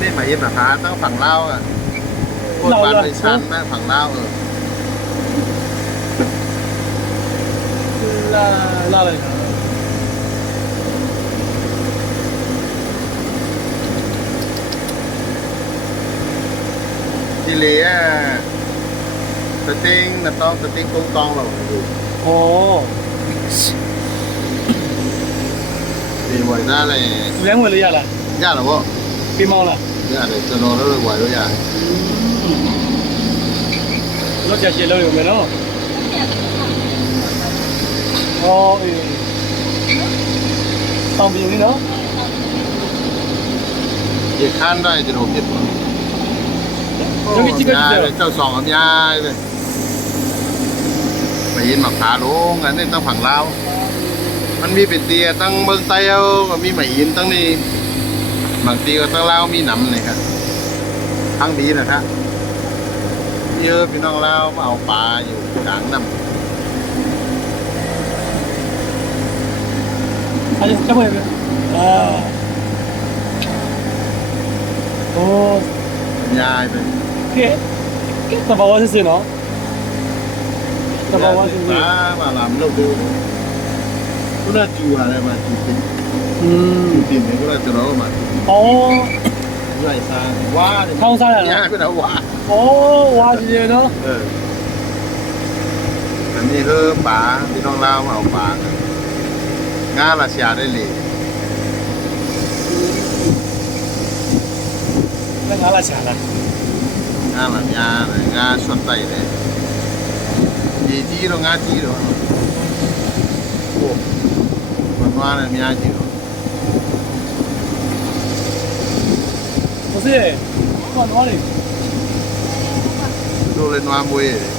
นี่มาเย็นมาพาต้องฝั่งเล่าอ่ะโคตรบ้านเป็นชั้นมากฝั่งเล่าเออลาลาเลยที่เหลือตัวจริงนะต้องตัวจริงกงกองเราอยู่โอ้ดีไว้ได้เลยเลี้ยงไว้หรือยังล่ะยากหรอวะ Pimola. Ja, de hecho no lo guardo ya. No te hace el óleo, ¿no? Oh, eh. Tao bị như nó. Giờ khan đây thì hộp dịch rồi. Nó cái chiếc cái gì? Tao sòng âm nhai rồi. ไปยินหมักขาลงอันนี้ตั้งฝั่งลาว มันมีเป็นเตียตั้งเมืองไต้เอาก็มีไหมยินตั้งนี่ บางทีก็ต้องเล่ามีหนำเลยครับทั้งดีนะฮะเยอะพี่น้องเล่าเอาปลาอยู่กลางน้ำあれ、かもやめよ。ああ。おお。いやー、で。け、け、たばわせすの。たばわせすの。ああ、まあ、なんの。 ราดูก็น่าจูอะไรมาจูติน อืม จูตินเนี่ยก็น่าจะร้องมา ဩ ใหญ่ซาว่าเนี่ย ထောင်းစားရ ยา လား ยไปแล้วว่า ဩဝါကြီးနော် เอออันนี้คือป่าพี่น้องเล่ามาเอาป่ากันงาราชาได้เลย လည်းငါလာချာလား งาหลังยาเลยงาชนไตเลยจีจีเรางาจีเราโอ้ ငွားနဲ့အများကြီးတော့ဟုတ်စေဘာနွားလဲတို့လည်းနွားမွေးရတယ်